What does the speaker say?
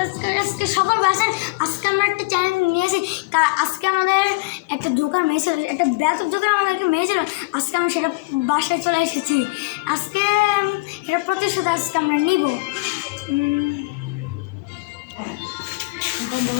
আজকে সবার বাসায় আজকে আমরা একটা চ্যানেল নিয়ে আসি। আজকে আমাদের একটা দোকান মেয়েছিল, একটা ব্যাপক দোকান আমাদেরকে মেয়েছিল। আজকে আমরা সেটা বাসায় চলে এসেছি। আজকে এটা প্রতিশোধ আজকে আমরা নিব। বন্ধু